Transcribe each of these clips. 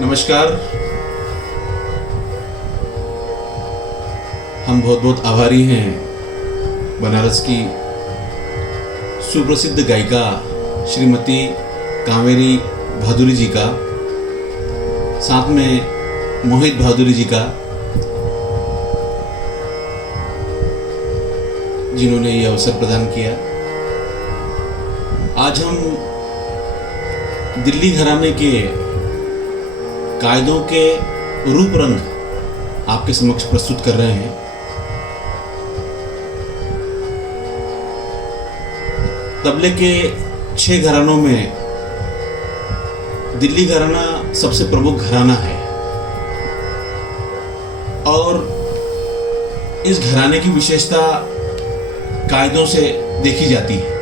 नमस्कार। हम बहुत बहुत आभारी हैं बनारस की सुप्रसिद्ध गायिका श्रीमती कावेरी भादुरी जी का, साथ में मोहित भादुरी जी का, जिन्होंने ये अवसर प्रदान किया। आज हम दिल्ली घराने के कायदों के रूप रंग आपके समक्ष प्रस्तुत कर रहे हैं। तबले के 6 घरानों में दिल्ली घराना सबसे प्रमुख घराना है और इस घराने की विशेषता कायदों से देखी जाती है।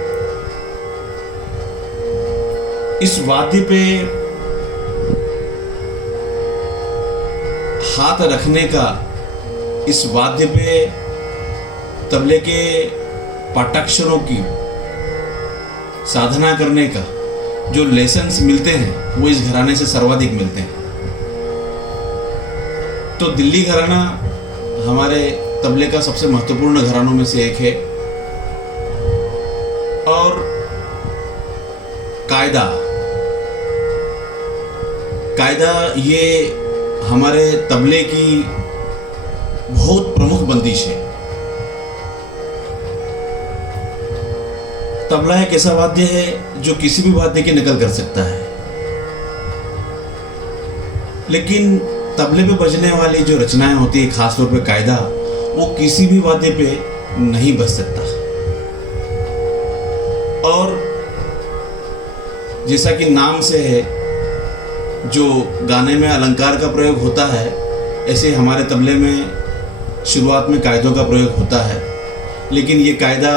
इस वाद्य पे हाथ रखने का, इस वाद्य पे तबले के पाठाक्षरों की साधना करने का जो लेसन्स मिलते हैं वो इस घराने से सर्वाधिक मिलते हैं। तो दिल्ली घराना हमारे तबले का सबसे महत्वपूर्ण घरानों में से एक है। और कायदा ये हमारे तबले की बहुत प्रमुख बंदिश है। तबला एक ऐसा वाद्य है जो किसी भी वाद्य की नकल कर सकता है, लेकिन तबले पे बजने वाली जो रचनाएं होती है, खासतौर पे कायदा, वो किसी भी वाद्य पे नहीं बज सकता। और जैसा कि नाम से है, जो गाने में अलंकार का प्रयोग होता है, ऐसे हमारे तबले में शुरुआत में कायदों का प्रयोग होता है। लेकिन ये कायदा,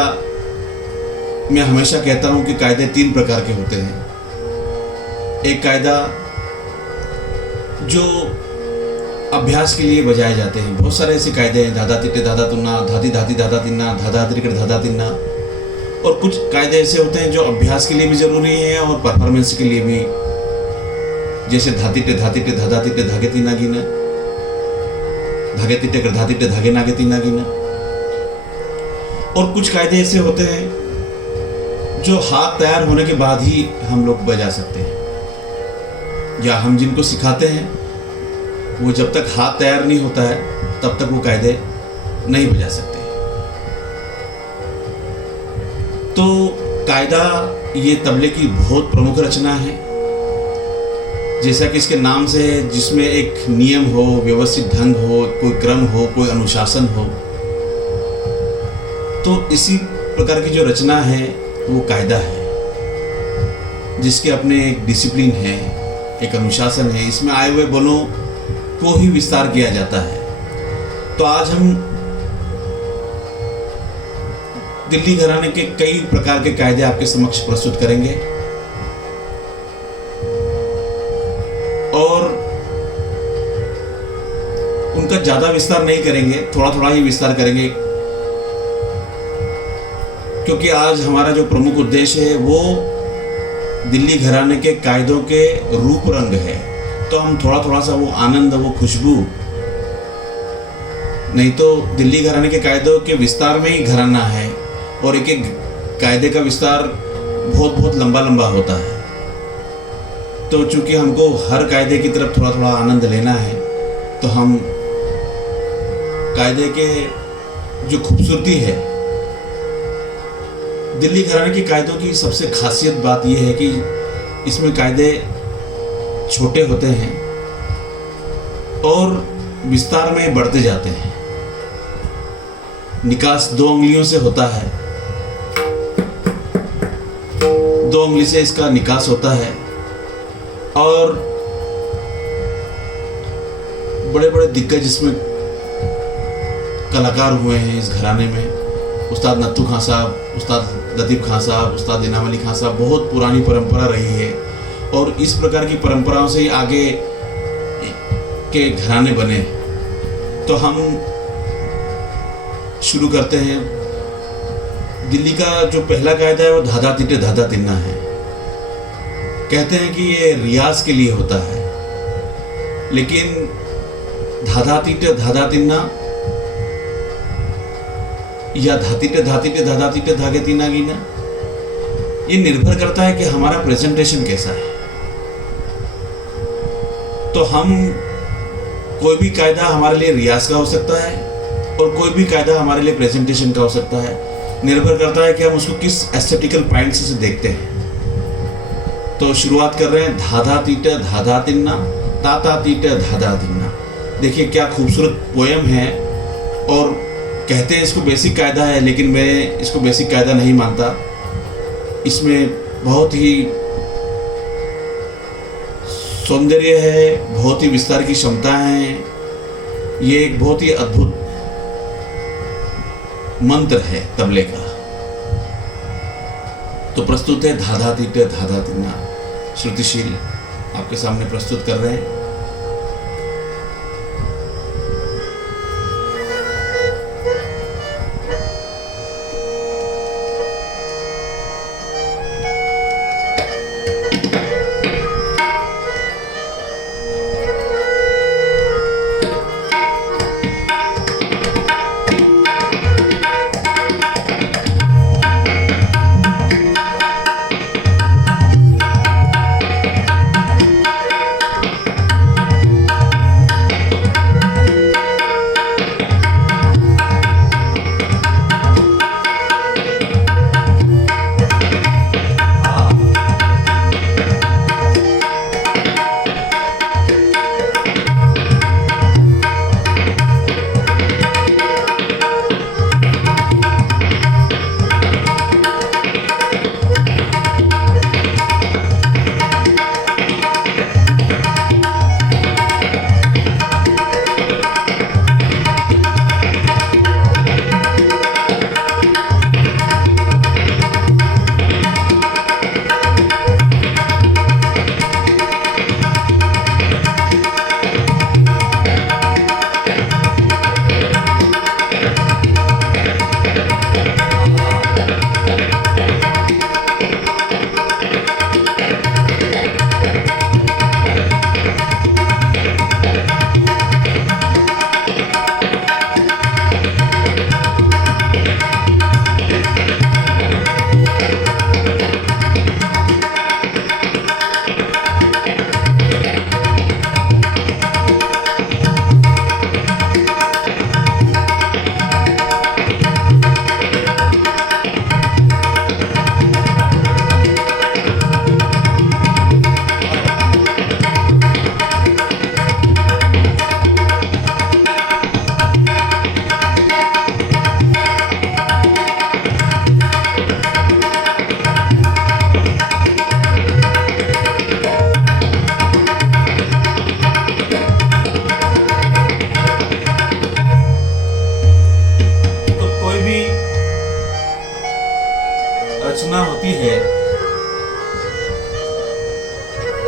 मैं हमेशा कहता हूँ कि कायदे 3 प्रकार के होते हैं। एक कायदा जो अभ्यास के लिए बजाए जाते हैं, बहुत सारे ऐसे कायदे हैं, धाधा तिट्टे धाधा तुन्ना, धाधी धाधी धाधा तिन्ना, धाधा त्रिकट धाधा तिन्ना। और कुछ कायदे ऐसे होते हैं जो अभ्यास के लिए भी जरूरी है और परफॉर्मेंस के लिए भी, जैसे धातिटे धातिटे धाधा तिट्टे धागे तीना गिना, धागे तिट्टे कर धातिटे धागे नागे तीना गिना। और कुछ कायदे ऐसे होते हैं जो हाथ तैयार होने के बाद ही हम लोग बजा सकते हैं, या हम जिनको सिखाते हैं वो जब तक हाथ तैयार नहीं होता है तब तक वो कायदे नहीं बजा सकते। तो कायदा ये तबले की बहुत प्रमुख रचना है, जैसा कि इसके नाम से है, जिसमें एक नियम हो, व्यवस्थित ढंग हो, कोई क्रम हो, कोई अनुशासन हो। तो इसी प्रकार की जो रचना है वो कायदा है, जिसके अपने एक डिसिप्लिन है, एक अनुशासन है। इसमें आए हुए बोलों को ही विस्तार किया जाता है। तो आज हम दिल्ली घराने के कई प्रकार के कायदे आपके समक्ष प्रस्तुत करेंगे और उनका ज्यादा विस्तार नहीं करेंगे, थोड़ा थोड़ा ही विस्तार करेंगे, क्योंकि आज हमारा जो प्रमुख उद्देश्य है वो दिल्ली घराने के कायदों के रूप रंग है। तो हम थोड़ा थोड़ा सा वो आनंद, वो खुशबू, नहीं तो दिल्ली घराने के कायदों के विस्तार में ही घराना है और एक एक कायदे का विस्तार बहुत बहुत लंबा लंबा होता है। तो चूंकि हमको हर कायदे की तरफ थोड़ा थोड़ा आनंद लेना है, तो हम कायदे के जो खूबसूरती है, दिल्ली घराने के कायदों की सबसे खासियत बात यह है कि इसमें कायदे छोटे होते हैं और विस्तार में बढ़ते जाते हैं। निकास 2 उंगलियों से होता है, 2 उंगली से इसका निकास होता है। और बड़े बड़े दिग्गज इसमें कलाकार हुए हैं इस घराने में। उस्ताद नत्थू खां साहब, उस्ताद लतीफ़ खां साहब, उस्ताद इनाम अली खां साहब, बहुत पुरानी परंपरा रही है और इस प्रकार की परंपराओं से ही आगे के घराने बने। तो हम शुरू करते हैं। दिल्ली का जो पहला कायदा है वो धाधा तिट्टे धाधा तिन्ना है। कहते हैं कि ये रियाज के लिए होता है लेकिन धाधातीट धाधातिन्ना या धातीट धातीट धाधातीट धागे तीना गिना, ये निर्भर करता है कि हमारा प्रेजेंटेशन कैसा है। तो हम कोई भी कायदा हमारे लिए रियाज का हो सकता है और कोई भी कायदा हमारे लिए प्रेजेंटेशन का हो सकता है। निर्भर करता है कि हम उसको किस एस्थेटिकल पॉइंट से देखते हैं। तो शुरुआत कर रहे हैं धाधा तीट धाधा तिन्ना ताता तीट धाधा तिन्ना। देखिए क्या खूबसूरत पोयम है, और कहते हैं इसको बेसिक कायदा है, लेकिन मैं इसको बेसिक कायदा नहीं मानता। इसमें बहुत ही सौंदर्य है, बहुत ही विस्तार की क्षमता है। ये एक बहुत ही अद्भुत मंत्र है तबले का। तो प्रस्तुत है धाधा तीट धाधा तिन्ना, श्रुतिशील आपके सामने प्रस्तुत कर रहे हैं।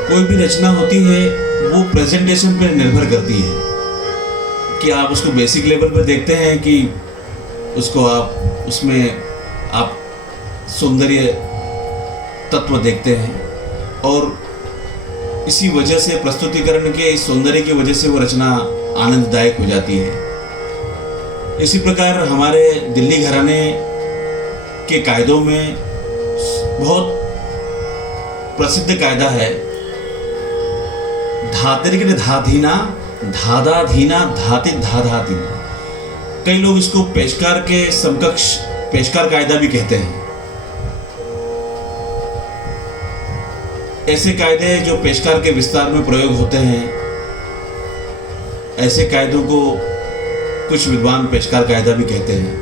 कोई भी रचना होती है वो प्रेजेंटेशन पर निर्भर करती है कि आप उसको बेसिक लेवल पर देखते हैं कि उसको आप उसमें आप सौंदर्य तत्व देखते हैं, और इसी वजह से प्रस्तुतिकरण के इस सौंदर्य की वजह से वो रचना आनंददायक हो जाती है। इसी प्रकार हमारे दिल्ली घराने के कायदों में बहुत प्रसिद्ध कायदा है धातरिक धाधीना धाधाधीना धाति धाधाधीना। कई लोग इसको पेशकार के समकक्ष पेशकार कायदा भी कहते हैं। ऐसे कायदे जो पेशकार के विस्तार में प्रयोग होते हैं, ऐसे कायदों को कुछ विद्वान पेशकार कायदा भी कहते हैं।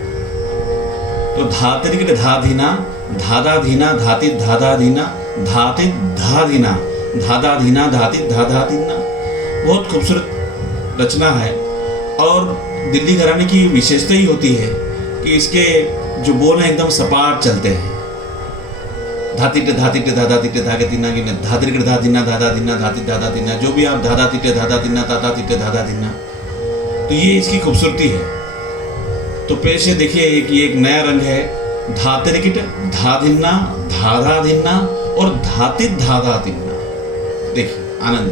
तो धातरिक धाधीना धाधाधीना धाति धाधाधीना धाति धाधीना धाधाधीना धाति धाधाधीना बहुत खूबसूरत रचना है। और दिल्ली घराने की विशेषता ही होती है कि इसके जो बोल हैं एकदम सपाट चलते हैं। धातिटे धातिटे धाधा तिटे धागे तीना की धातिटे धादिना धाधा दिना धाति धाधा दिना, जो भी आप धाधा तिटे धाधा दिना ताता तिटे धाधा दिना, तो ये इसकी खूबसूरती है। तो पेश है देखिए कि एक नया रंग है धातरिकिट धाधिन्ना धाधाधिन्ना और धाति धाधाधिन्ना। देखिए आनंद।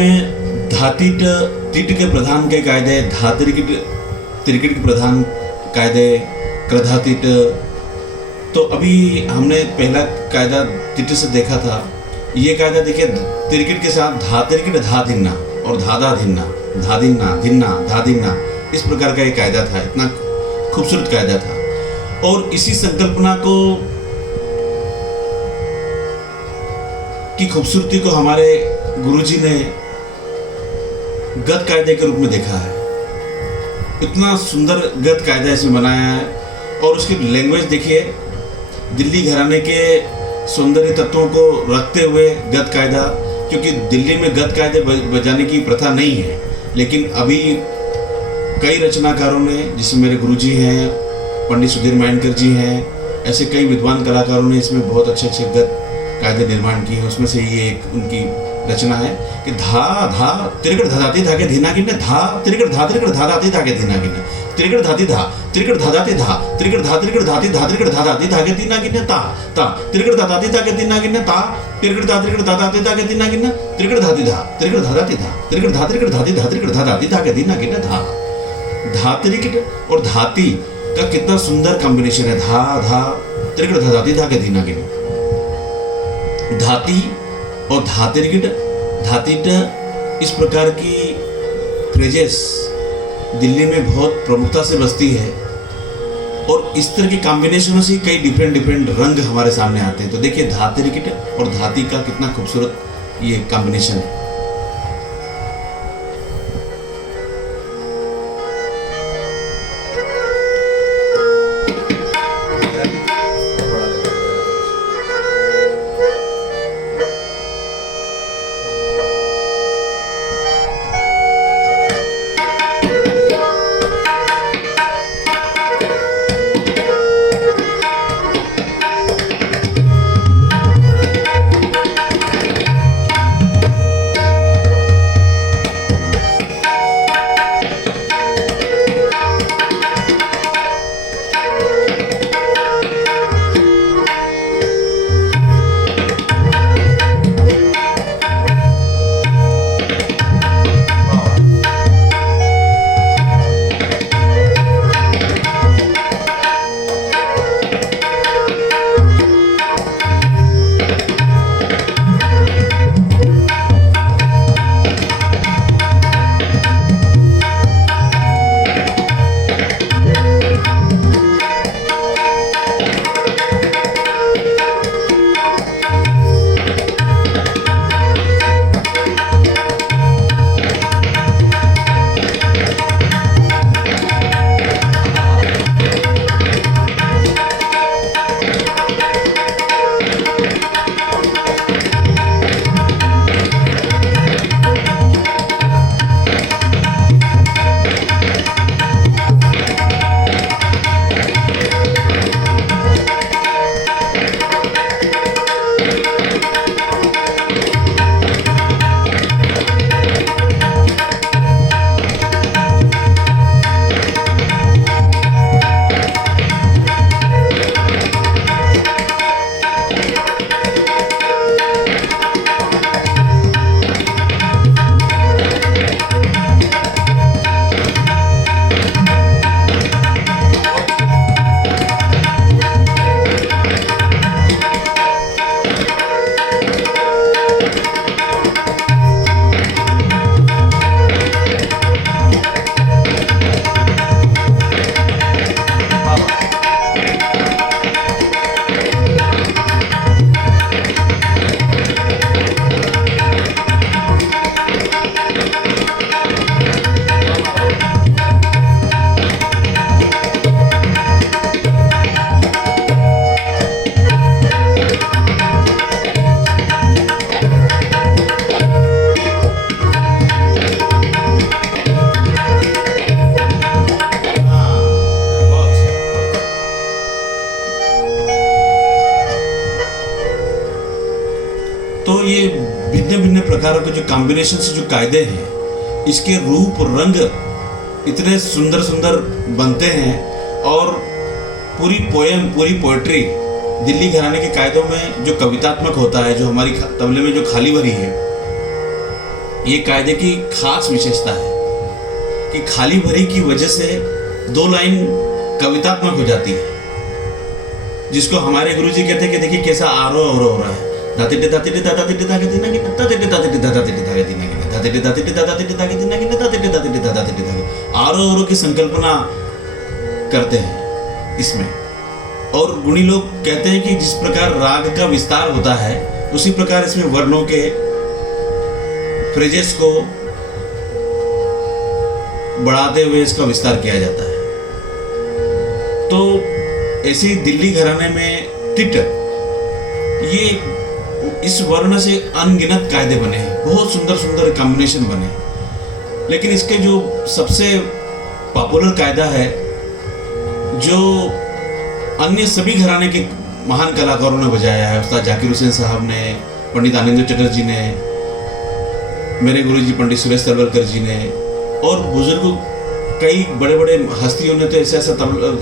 में धातिट टिट के प्रधान के कायदे, धातिरिकिट तिरिकिट के प्रधान कायदे, क्रधातिट। तो अभी हमने पहला कायदा तिट से देखा था। ये कायदा देखिए, तिरिकिट के साथ धा तिरिकिट धा धिन्ना और धादा धिन्ना, धा दिन्ना धिन्ना धा दिन्ना, इस प्रकार का एक कायदा था। इतना खूबसूरत कायदा था। और इसी संकल्पना को की खूबसूरती को हमारे गुरुजी ने गद कायदे के रूप में देखा है। इतना सुंदर गद कायदा इसमें बनाया है। और उसकी लैंग्वेज देखिए, दिल्ली घराने के सौंदर्य तत्वों को रखते हुए गद कायदा, क्योंकि दिल्ली में गद कायदे बजाने की प्रथा नहीं है, लेकिन अभी कई रचनाकारों ने, जिसमें मेरे गुरुजी हैं, पंडित सुधीर मायनकर जी हैं, ऐसे कई विद्वान कलाकारों ने इसमें बहुत अच्छे अच्छे गद कायदे निर्माण किए हैं। उसमें से ये एक उनकी रचना है कि धा धा तिरकड़ धाधाती धागे धीना गिने, धा तिरकड़ धाधाती धागे धीना गिने, तिरकड़ धाती धा तिरकड़ धाधाती धा तिरकड़ धा तिरकड़ धाती धा तिरकड़ धाधाती धागे धीना गिने, ता ता तिरकड़ धाधाती धागे धीना गिने, ता तिरकड़ धाधाती धागे धीना गिने, तिरकड़ धाती धा तिरकड़ धाधाती धा तिरकड़ धा तिरकड़ धाती धा तिरकड़ धाधाती धागे धीना गिने, धा। धा तिरकड़ और धाती का कितना सुंदर कॉम्बिनेशन है। धा धा तिरकड़ धाधाती धागे धीना गिने, धाती और धातिरिकिट धातिट, इस प्रकार की फ्रेजेस दिल्ली में बहुत प्रमुखता से बसती है। और इस तरह के कॉम्बिनेशनों से कई डिफरेंट रंग हमारे सामने आते हैं। तो देखिए, धातिरिकिट और धाती का कितना खूबसूरत ये कॉम्बिनेशन है। तो ये भिन्न भिन्न प्रकारों के जो कॉम्बिनेशन से जो कायदे हैं, इसके रूप रंग इतने सुंदर सुंदर बनते हैं। और पूरी पोएम, पूरी पोएट्री दिल्ली घराने के कायदों में जो कवितात्मक होता है, जो हमारी तबले में जो खाली भरी है, ये कायदे की खास विशेषता है कि खाली भरी की वजह से 2 लाइन कवितात्मक हो जाती है, जिसको हमारे गुरुजी कहते हैं कि देखिए कैसा आरोह अवरोह हो रहा है। दातिटे दातिटे दादा तिटे दागे दिना की दातिटे दातिटे दादा तिटे दागे दिना की दातिटे दातिटे दादा तिटे दागे दिना की दातिटे दातिटे दादा तिटे दागे, आरोह अवरोह की संकल्पना करते हैं इसमें। और गुणी लोग कहते हैं कि जिस प्रकार राग का विस्तार होता है उसी प्रकार इसमें वर्णों के फ्रेजेस को बढ़ाते हुए इसका विस्तार किया जाता है। तो ऐसी दिल्ली घराने में तिट, ये इस वर्ण से अनगिनत कायदे बने हैं, बहुत सुंदर सुंदर कॉम्बिनेशन बने हैं। लेकिन इसके जो सबसे पॉपुलर कायदा है, जो अन्य सभी घराने के महान कलाकारों ने बजाया है, उस्ताद जाकिर हुसैन साहब ने, पंडित आनंद चटर्जी ने, मेरे गुरुजी पंडित सुरेश तलवलकर जी ने, और बुजुर्ग कई बड़े बड़े हस्तियों ने तो ऐसा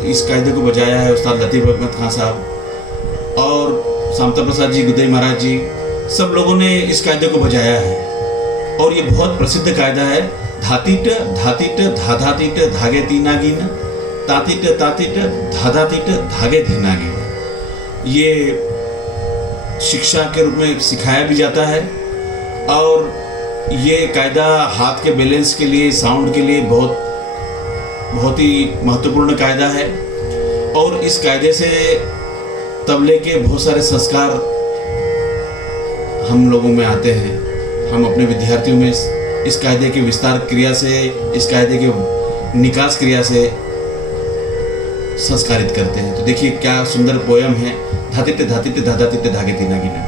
इस कायदे को बजाया है। उस्ताद लतीफ़ अहमद खान साहब और शामता प्रसाद जी, गुदई महाराज जी, सब लोगों ने इस कायदे को बजाया है। और ये बहुत प्रसिद्ध कायदा है। धातिट धातिट धाधातिट धागे तीनागिन, तातिट तातिट धाधातिट धागे धीनागिन। ये शिक्षा के रूप में सिखाया भी जाता है और ये कायदा हाथ के बैलेंस के लिए, साउंड के लिए बहुत ही महत्वपूर्ण कायदा है। और इस कायदे से तबले के बहुत सारे संस्कार हम लोगों में आते हैं। हम अपने विद्यार्थियों में इस कायदे के विस्तार क्रिया से, इस कायदे के निकास क्रिया से संस्कारित करते हैं। तो देखिए क्या सुंदर पोयम है, धातिटे धातिटे धाधातिटे धागे तीनागिन।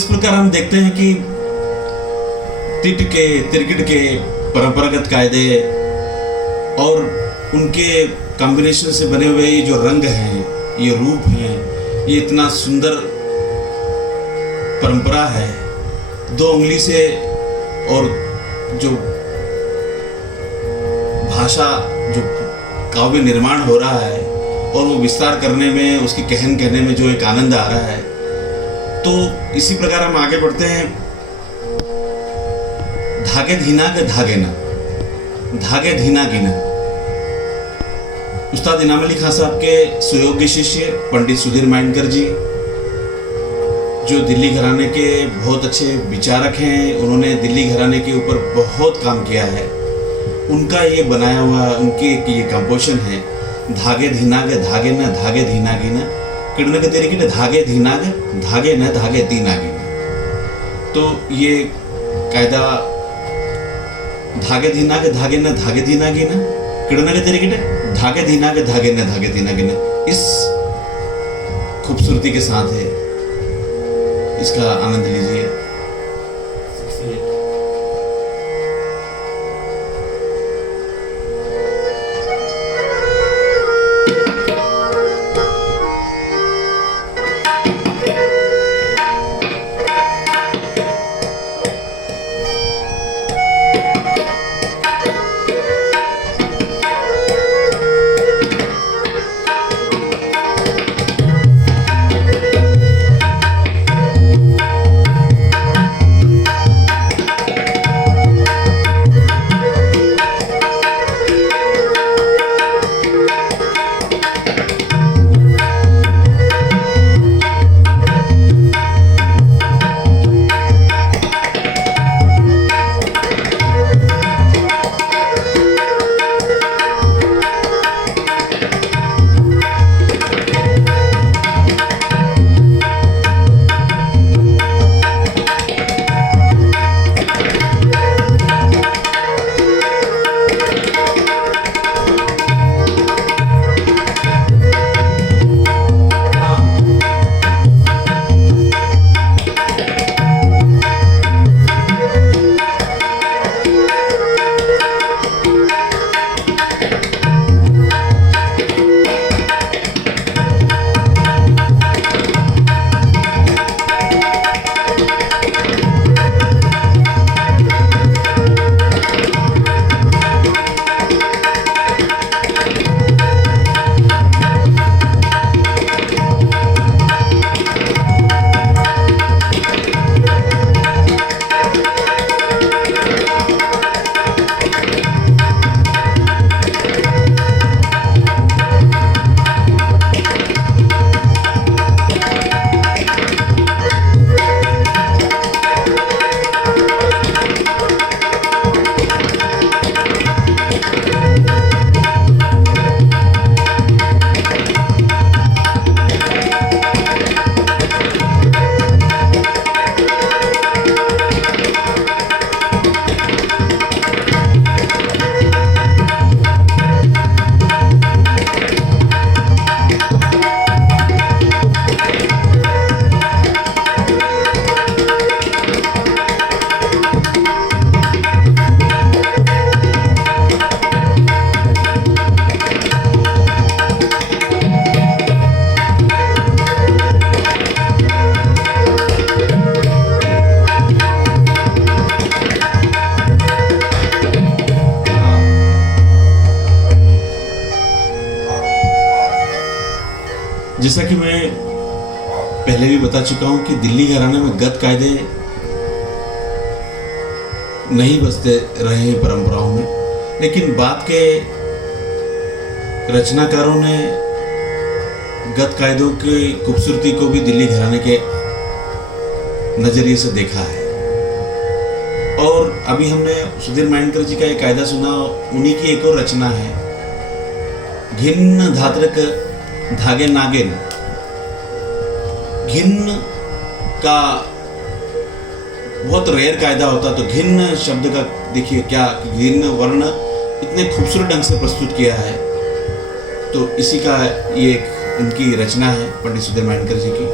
इस प्रकार हम देखते हैं कि तिट के तिरकिट के परंपरागत कायदे और उनके कॉम्बिनेशन से बने हुए ये जो रंग हैं, ये रूप हैं, ये इतना सुंदर परंपरा है। 2 उंगली से और जो भाषा, जो काव्य निर्माण हो रहा है और वो विस्तार करने में, उसकी कहन कहने में जो एक आनंद आ रहा है, तो इसी प्रकार हम आगे बढ़ते हैं। धागे धीना के धागे ना, धागे धीना गिना। उस्ताद इनाम अली खां साहब के सुयोग्य शिष्य पंडित सुधीर माइंडकर जी, जो दिल्ली घराने के बहुत अच्छे विचारक हैं, उन्होंने दिल्ली घराने के ऊपर बहुत काम किया है। उनका ये बनाया हुआ, उनकी ये कंपोजिशन है, धागे धीना के धागे न धागे धीना गिना, किड़ने के तेरे की धागे धीना के धागे न धागे तीना गिना। तो ये कायदा धागे धीना के धागे न धागे धीना गिना, किड़ने के तेरे की धागे धीना के धागे न धागे धीना गिना, इस खूबसूरती के साथ है। इसका आनंद लीजिए। जैसा कि मैं पहले भी बता चुका हूं कि दिल्ली घराने में गत कायदे नहीं बसते रहे हैं परंपराओं में, लेकिन बाद के रचनाकारों ने गत कायदों की खूबसूरती को भी दिल्ली घराने के नजरिए से देखा है। और अभी हमने सुधीर माइंडकर जी का एक कायदा सुना, उन्हीं की एक और रचना है, घिन्न धात्रक धागे नागिन। घिन्न का बहुत रेयर कायदा होता, तो घिन्न शब्द का देखिए क्या, घिन्न वर्ण इतने खूबसूरत ढंग से प्रस्तुत किया है। तो इसी का ये एक उनकी रचना है पंडित सुधीर माइंडकर जी की।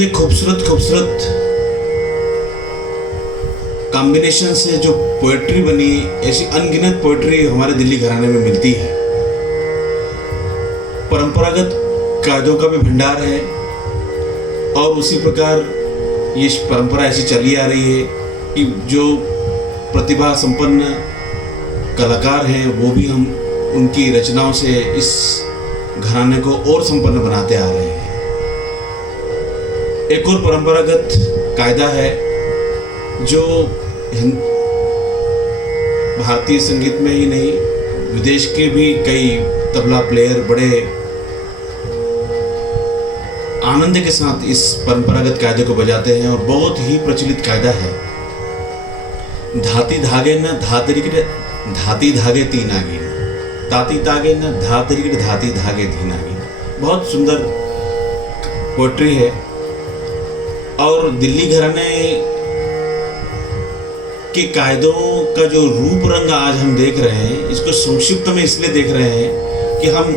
इतने खूबसूरत खूबसूरत कॉम्बिनेशन से जो पोएट्री बनी, ऐसी अनगिनत पोएट्री हमारे दिल्ली घराने में मिलती है। परंपरागत कायदों का भी भंडार है और उसी प्रकार ये परंपरा ऐसी चली आ रही है कि जो प्रतिभा संपन्न कलाकार हैं वो भी हम उनकी रचनाओं से इस घराने को और संपन्न बनाते आ रहे हैं। एक और परंपरागत कायदा है जो भारतीय संगीत में ही नहीं, विदेश के भी कई तबला प्लेयर बड़े आनंद के साथ इस परंपरागत कायदे को बजाते हैं और बहुत ही प्रचलित कायदा है। धाती धागे न धातरिकट धाती धागे तीन आगे ताती तागे न धातरिकट धाती धागे धीन आगे। बहुत सुंदर पोएट्री है और दिल्ली घराने के कायदों का जो रूप रंग आज हम देख रहे हैं, इसको संक्षिप्त में इसलिए देख रहे हैं कि हम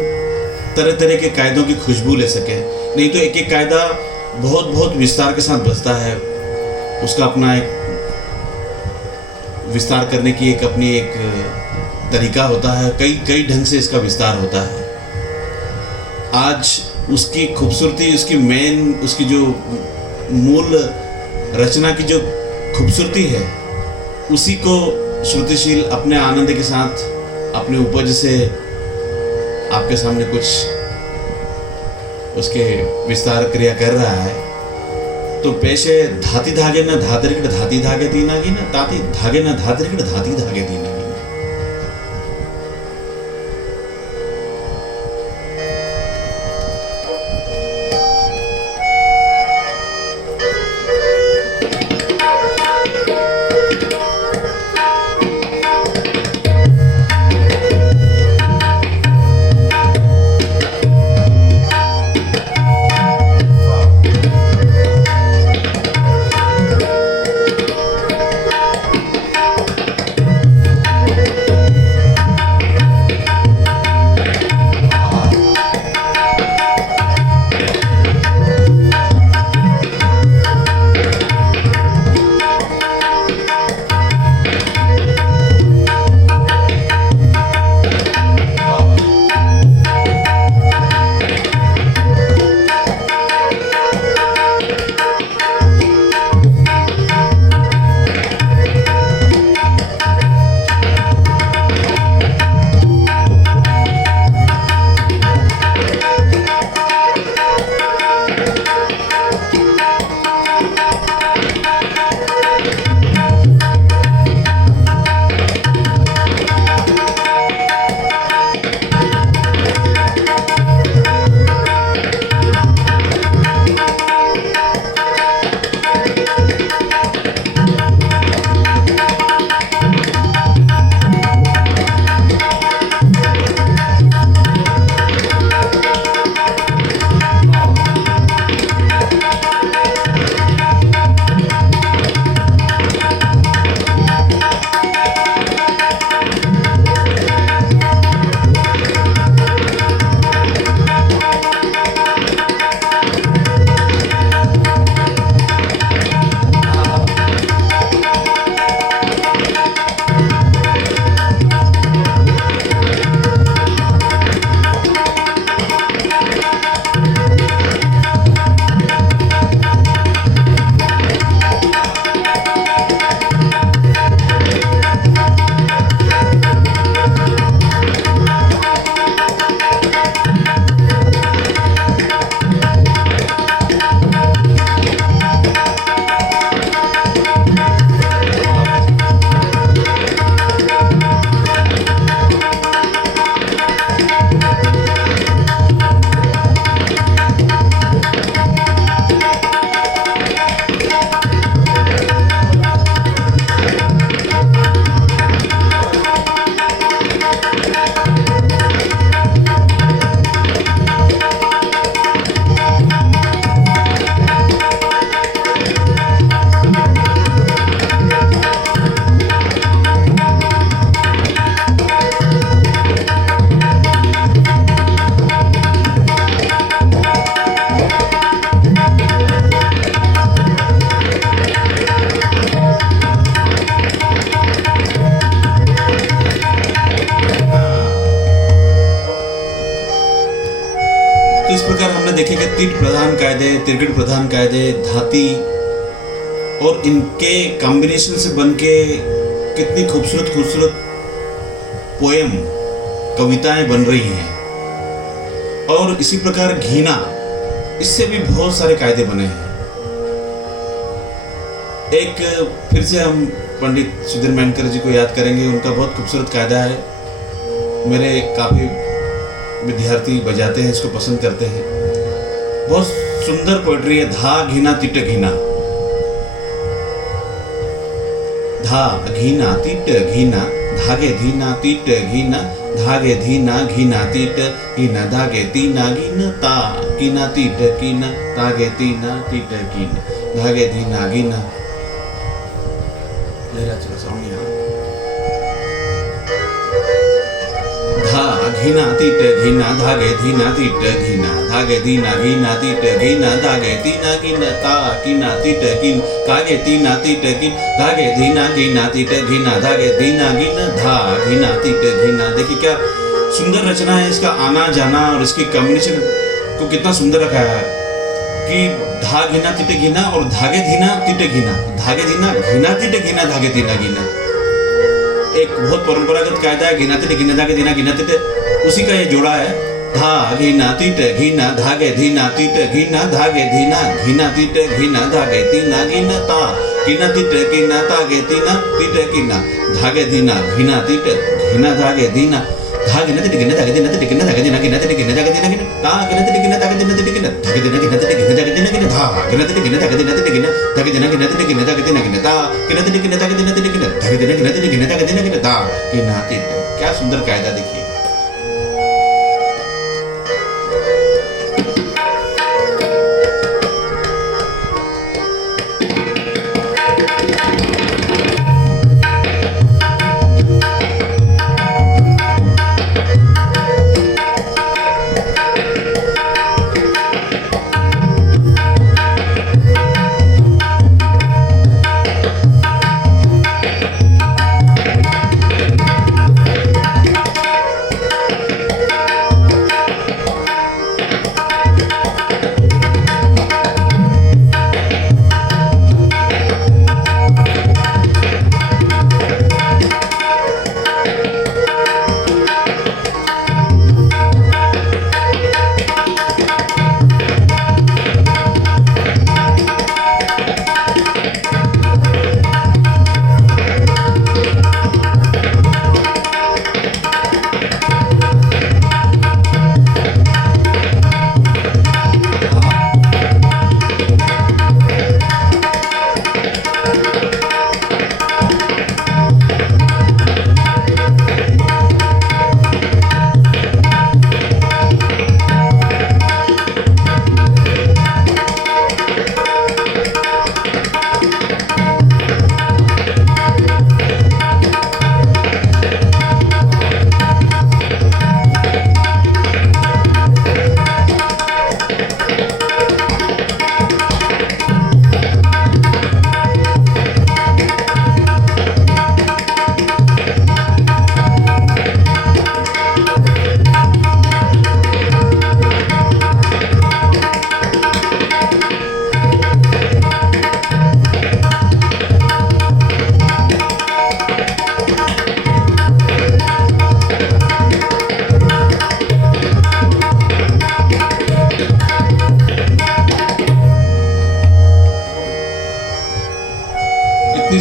तरह तरह के कायदों की खुशबू ले सकें। नहीं तो एक एक कायदा बहुत बहुत विस्तार के साथ बसता है, उसका अपना एक विस्तार करने की एक अपनी एक तरीका होता है, कई कई ढंग से इसका विस्तार होता है। आज उसकी खूबसूरती, उसकी मेन, उसकी जो मूल रचना की जो खूबसूरती है, उसी को श्रुतिशील अपने आनंद के साथ अपने उपज से आपके सामने कुछ उसके विस्तार क्रिया कर रहा है। तो पेशे धाती धागे न धातरिकट धाती धागे तीन आगे न ताती धागे न धातरिकट धाती धागे तीन आगे। तिट प्रधान कायदे, तिरकट प्रधान कायदे, धाती और इनके कॉम्बिनेशन से बनके कितनी खूबसूरत खूबसूरत पोएम, कविताएं बन रही हैं। और इसी प्रकार घीना, इससे भी बहुत सारे कायदे बने हैं। एक फिर से हम पंडित सुधीर मेंडकर जी को याद करेंगे। उनका बहुत खूबसूरत कायदा है, मेरे काफ़ी विद्यार्थी बजाते हैं, इसको पसंद करते हैं। बहुत सुंदर पोएट्री है। धा घीना तिट घीना, धा घीना तिट घीना, धागे धीना तिट घीना, धागे धीना घीना तिट घीना, धागे तीना घीना ता कीना तिट कीना, धागे तीना तिट कीना, धागे धीना घीना। धा घीना तिट घीना, धागे धीना तिट घीना, धागे धीना घीना तिट घीना, धागे तीना घीना ता कीना तिट कीन, धागे तीना तिट कीन, धागे धीना घीना तिट घीना, धागे धीना घीना धा घीना तिट घीना। देखिए क्या सुंदर रचना है, इसका आना जाना और इसकी कॉम्बिनेशन को कितना सुंदर रखा है कि धा घीना तिट घीना और धागे धीना तिट घीना, धागे धीना घीना तिट घीना, धागे धीना घीना। एक बहुत परंपरागत कायदा है, घीना तिट घीना, धागे धीना घीना तिट, उसी का ये जोड़ा है। धा घीना तिट घीना, धागे धीना तिट घीना, धागे धीना घीना तिट घीना, धागे तीना घीना ता कीना तिट कीना, धागे तीना तिट कीना, धागे धीना घीना तिट घीना, धागे धीना धागे तिट घीना, धागे धीना तिट घीना, धागे धीना घीना तिट घीना, धागे धीना घीना ता कीना तिट घीना, धागे धीना तिट घीना, धागे धीना घीना तिट घीना, धागे धीना घीना धा घीना तिट घीना, धागे धीना तिट घीना, धागे धीना घीना तिट घीना, धागे धीना घीना ता कीना तिट घीना, धागे धीना तिट घीना, धागे धीना घीना तिट घीना, धागे धीना घीना ता कीना तिट। क्या सुंदर कायदा देखिए।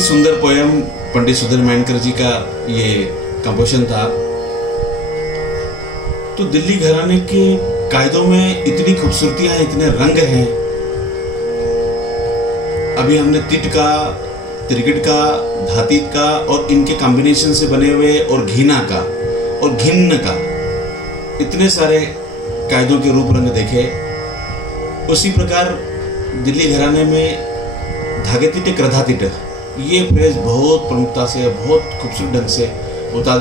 सुंदर पोयम पंडित सुधीर मेंडकर जी का ये कंपोजिशन था। तो दिल्ली घराने के कायदों में इतनी खूबसूरतियां, इतने रंग हैं। अभी हमने तिट का, तिरगिट का, धातीत का और इनके कॉम्बिनेशन से बने हुए और घीना का और घिन्न का इतने सारे कायदों के रूप रंग देखे। उसी प्रकार दिल्ली घराने में धागे तिट क्रधा तिट, ये फ्रेज बहुत प्रमुखता से, बहुत खूबसूरत ढंग से होता।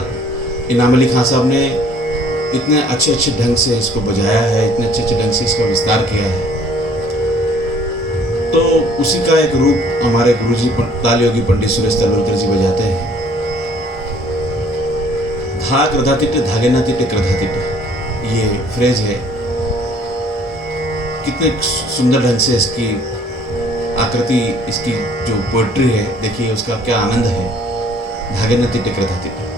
इनाम अली खान साहब ने इतने अच्छे अच्छे ढंग से इसको बजाया है, इतने अच्छे अच्छे ढंग से इसका विस्तार किया है। तो उसी का एक रूप हमारे गुरुजी ताल योगी पंडित सुरेश तलवलकर जी बजाते हैं। धा क्रधा तिट, धागे ना तिट क्रधा तिट, ये फ्रेज है। कितने सुंदर ढंग से इसकी आकृति, इसकी जो पोएट्री है, देखिए उसका क्या आनंद है। धागे न तिटे कृता तिटे।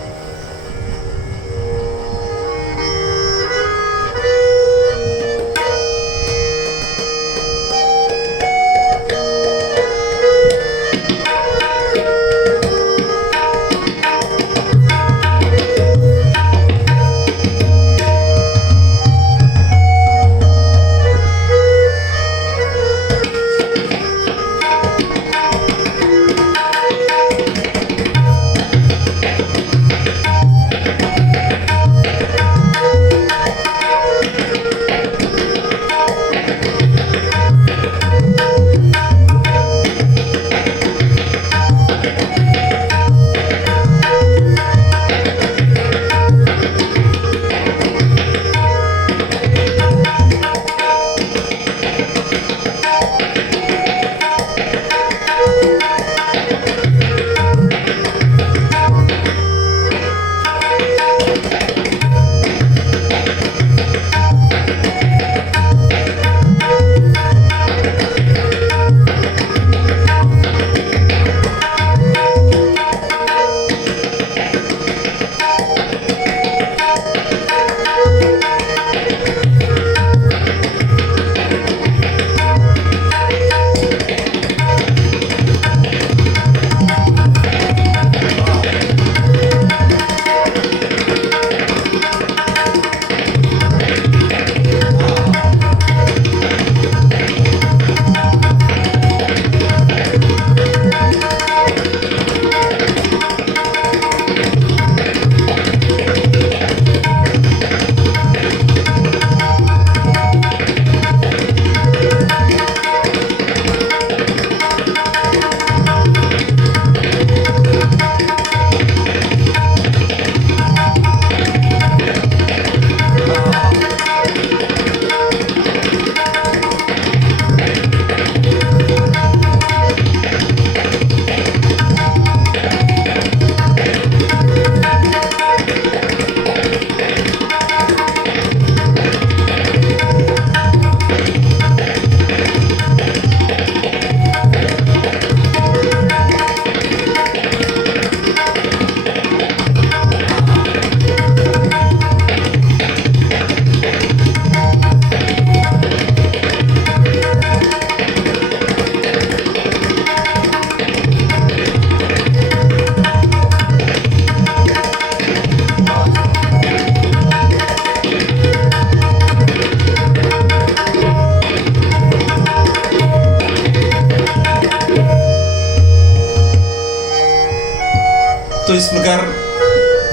तो इस प्रकार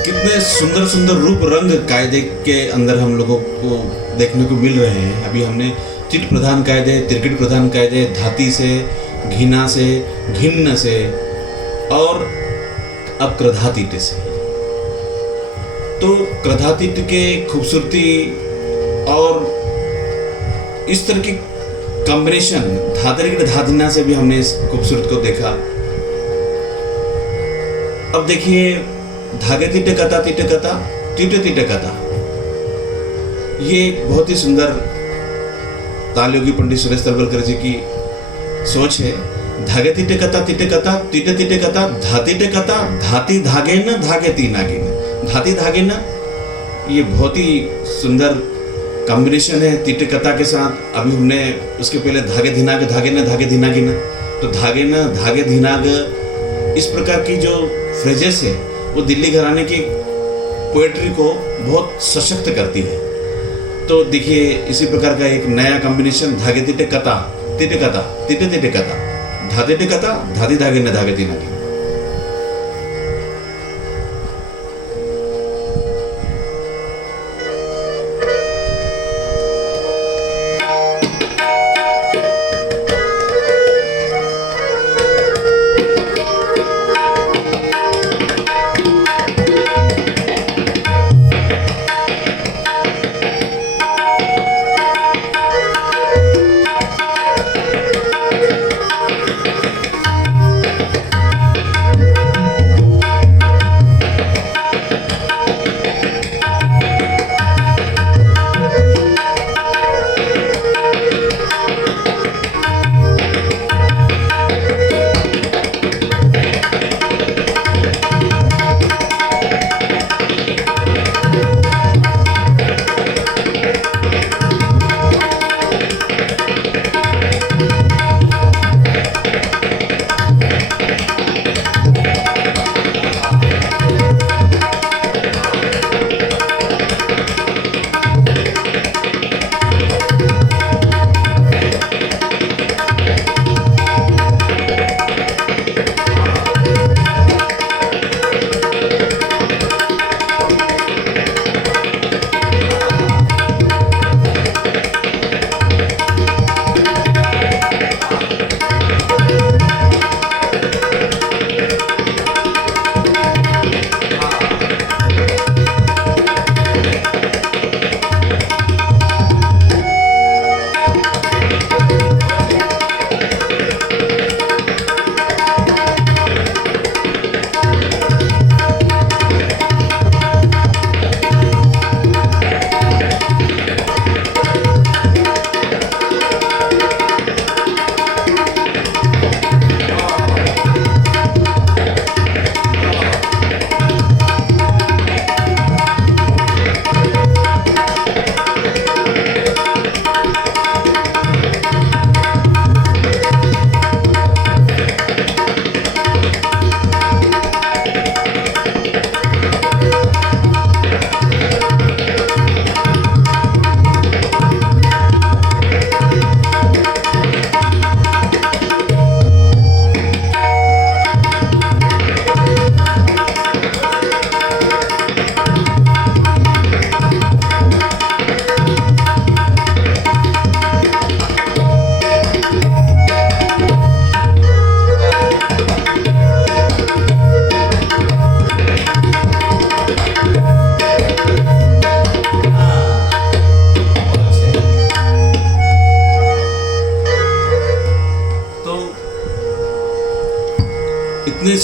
कितने सुंदर सुंदर रूप रंग कायदे के अंदर हम लोगों को देखने को मिल रहे हैं। अभी हमने चिट प्रधान कायदे, त्रिकट प्रधान कायदे, धाती से, घिना से, घिन्न से और अब क्रधातीट से। तो क्रधातीट के खूबसूरती और इस तरह की कॉम्बिनेशन धातरिक धादिना से भी हमने इस खूबसूरत को देखा। अब देखिए धागे तीटे कथा तीटे कथा तीटे तीटे कथा, ये एक बहुत ही सुंदर तालयोगी पंडित सुरेश तलवलकर जी की सोच है। धागे तीटे कथा तीटे कथा तीटे तीटे कथा धातीटे कथा धाती धागे न धागे तीन आगे न धाती धागे न, ये बहुत ही सुंदर कॉम्बिनेशन है तीटे कथा के साथ। अभी हमने उसके पहले धागे धिनाग धागे न धागे धिनागी न, तो धागे न धागे धिनाग इस प्रकार की जो फ्रेजेस है वो दिल्ली घराने की पोएट्री को बहुत सशक्त करती है। तो देखिए इसी प्रकार का एक नया कॉम्बिनेशन धागे तीटे कथा तीटे कथा तीटे तीटे कथा धाते टे कथा धाती धागे न धागे तीन आगे।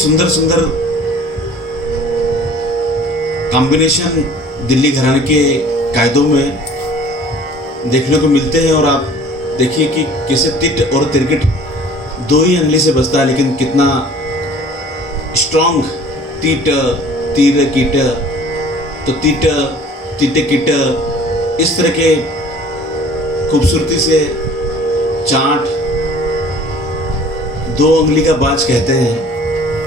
सुंदर सुंदर कॉम्बिनेशन दिल्ली घराने के कायदों में देखने को मिलते हैं। और आप देखिए कि कैसे तिट और तिरकिट दो ही अंगली से बजता है, लेकिन कितना स्ट्रॉन्ग तीट तीर कीट तो तीट तीटे कीट, इस तरह के खूबसूरती से चाट दो उंगली का बाज कहते हैं।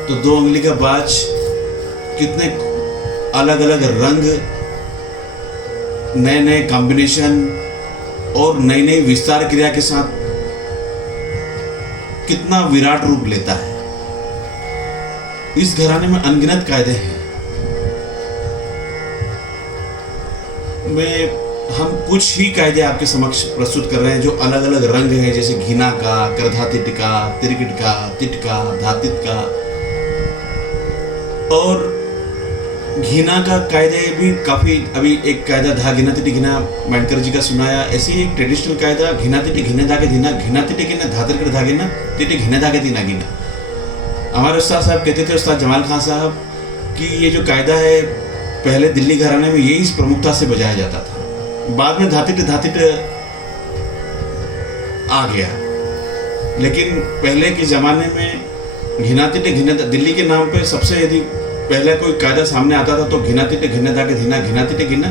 तो दो उंगली का बाज कितने अलग अलग रंग, नए नए कॉम्बिनेशन और नई नई विस्तार क्रिया के साथ कितना विराट रूप लेता है। इस घराने में अनगिनत कायदे हैं। हम कुछ ही कायदे आपके समक्ष प्रस्तुत कर रहे हैं जो अलग अलग रंग हैं, जैसे घीना का, करधातिट का, तिरकिट का, तिट का, धातित का। और घीना का कायदे भी काफ़ी, अभी एक कायदा धा घिना तिटी घिना मैंडकर जी का सुनाया। ऐसे ही एक ट्रेडिशनल कायदा घिना तिटी घिने धागे धीना, घिना तिटी घिना धा तिरकिट धागे ना, तिटी घिने धागे धीना घिना। हमारे उस्ताद साहब कहते थे, उस्ताद जमाल खान साहब, कि ये जो कायदा है पहले दिल्ली घराने में यही प्रमुखता से बजाया जाता था। बाद में धातिट धातिट आ गया, लेकिन पहले के ज़माने में घिनातिट घिने, दिल्ली के नाम पे सबसे यदि पहले कोई कायदा सामने आता था तो घिनातिट घिने धागे धीना, घिनातिट घिना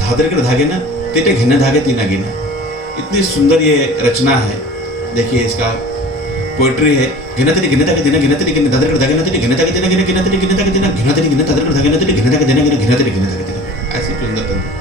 धातिरकिट धागे ना, तिटे घिने धागे तीना गिना। इतनी सुंदर ये रचना है। देखिए इसका पोएट्री है। घिनातिट घिने धागे धीना, घिनातिट घिने धातिरकिट धागे ना, तिटे घिने धागे तीना गिना, घिनातिट घिने धागे धीना, घिनातिट घिने धातिरकिट धागे ना, तिटे घिने धागे धीना गिना, घिनातिट घिने धागे तीना। ऐसी सुंदर तंत्र।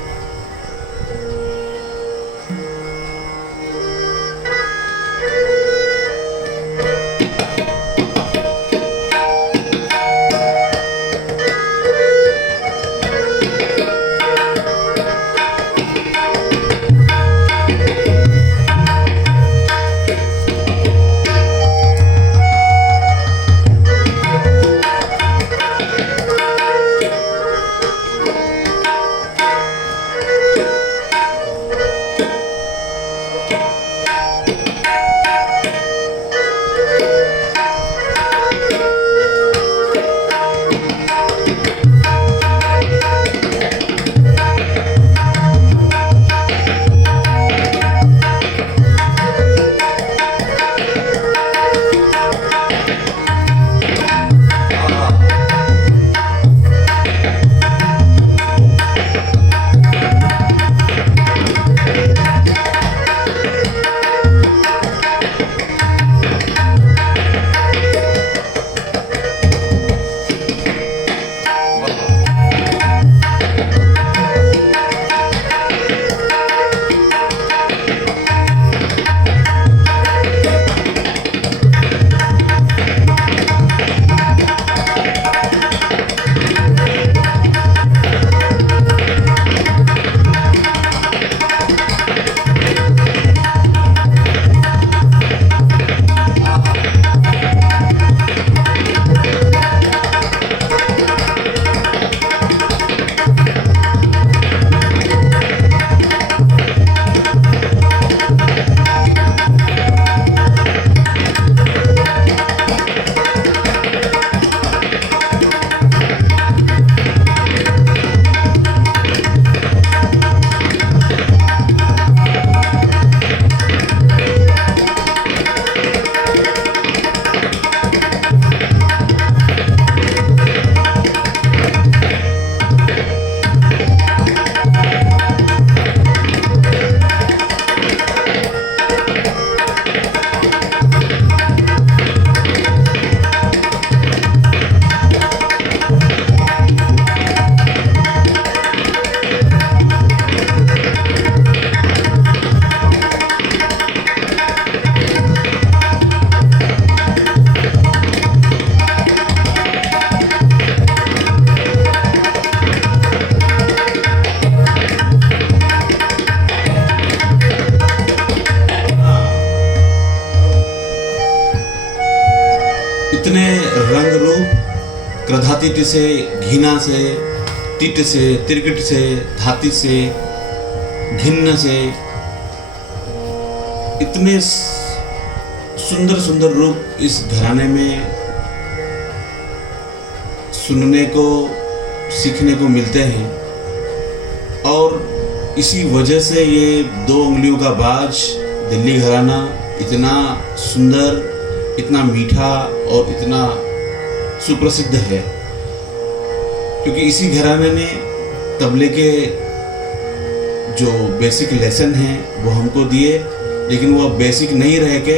इतने रंग रूप क्रधातिट से, घीना से, तिट से, तिरकिट से, धातित से, घिन्न से, इतने सुंदर सुंदर रूप इस घराने में सुनने को सीखने को मिलते हैं। और इसी वजह से ये दो उंगलियों का बाज दिल्ली घराना इतना सुंदर, इतना मीठा और इतना सुप्रसिद्ध है, क्योंकि इसी घराने ने तबले के जो बेसिक लेसन हैं वो हमको दिए, लेकिन वो बेसिक नहीं रह के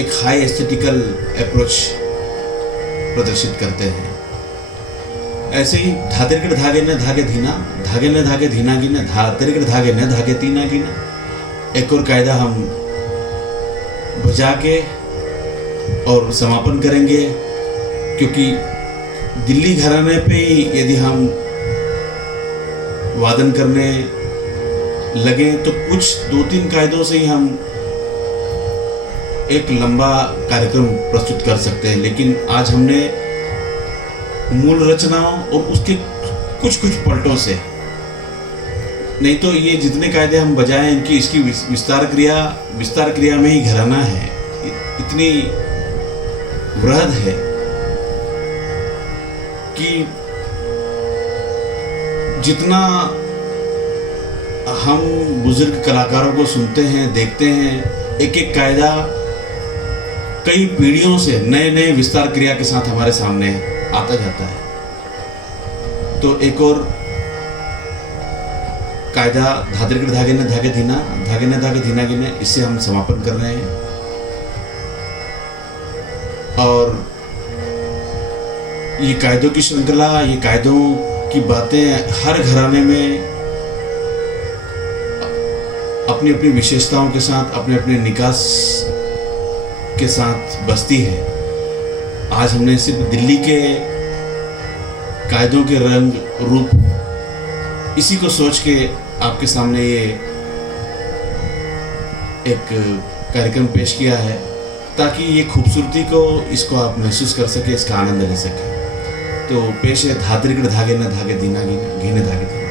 एक हाई एस्थेटिकल अप्रोच प्रदर्शित करते हैं। ऐसे ही धातिरकड़ धागे ने धागे धीना, धागे ने धागे धीना गिना, धातिरकड़ धागे ने धागे तीना गिना, एक और कायदा हम बजा के और समापन करेंगे। क्योंकि दिल्ली घराने पे ही यदि हम वादन करने लगे तो कुछ 2-3 कायदों से ही हम एक लंबा कार्यक्रम प्रस्तुत कर सकते हैं, लेकिन आज हमने मूल रचनाओं और उसके कुछ कुछ पलटों से, नहीं तो ये जितने कायदे हम बजाएं इनकी इसकी विस्तार क्रिया में ही घराना है, इतनी वृहद है कि जितना हम बुजुर्ग कलाकारों को सुनते हैं, देखते हैं, एक एक कायदा कई पीढ़ियों से नए नए विस्तार क्रिया के साथ हमारे सामने आता जाता है। तो एक और कायदा धातिरकड़ धागे ने धागे धीना, धागे ने धागे धीना गिने, इससे हम समापन कर रहे हैं। और ये कायदों की श्रृंखला, ये कायदों की बातें हर घराने में अपनी अपनी विशेषताओं के साथ, अपने अपने निकास के साथ बसती है। आज हमने सिर्फ दिल्ली के कायदों के रंग रूप इसी को सोच के आपके सामने ये एक कार्यक्रम पेश किया है, ताकि ये खूबसूरती को, इसको आप महसूस कर सके, इसका आनंद ले सके। तो पेश है धातिरकड़ धागे न धागे धीना गिने, घीने धागे धीना।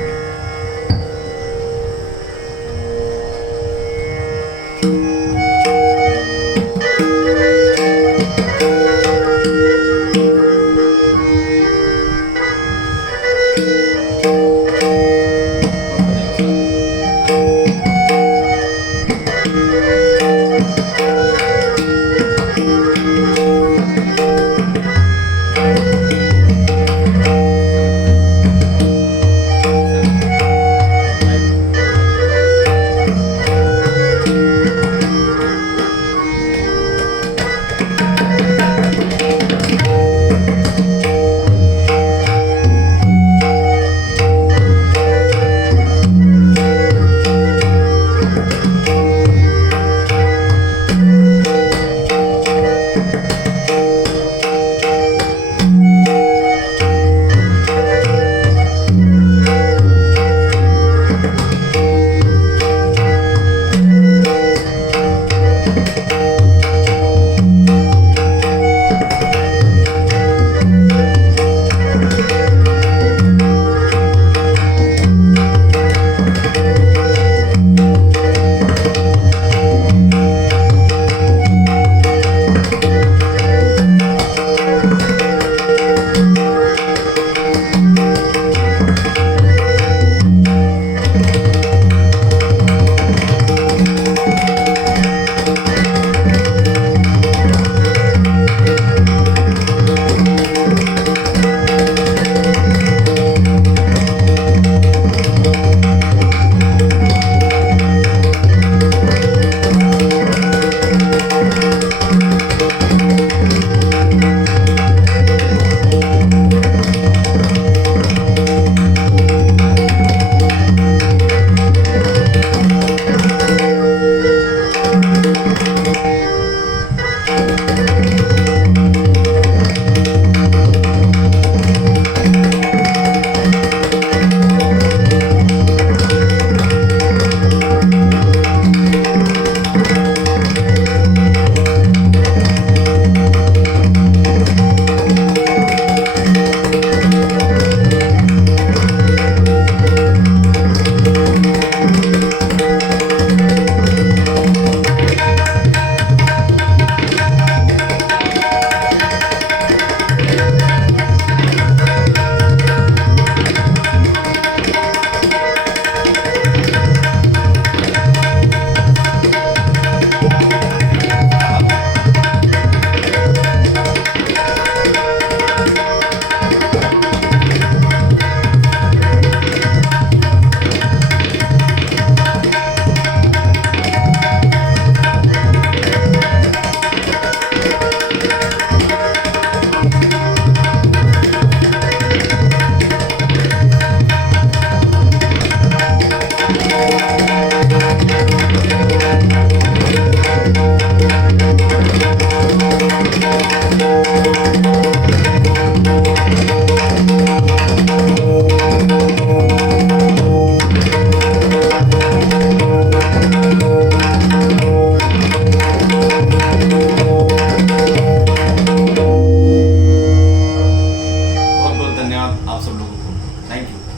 आप सब लोगों को। Thank you.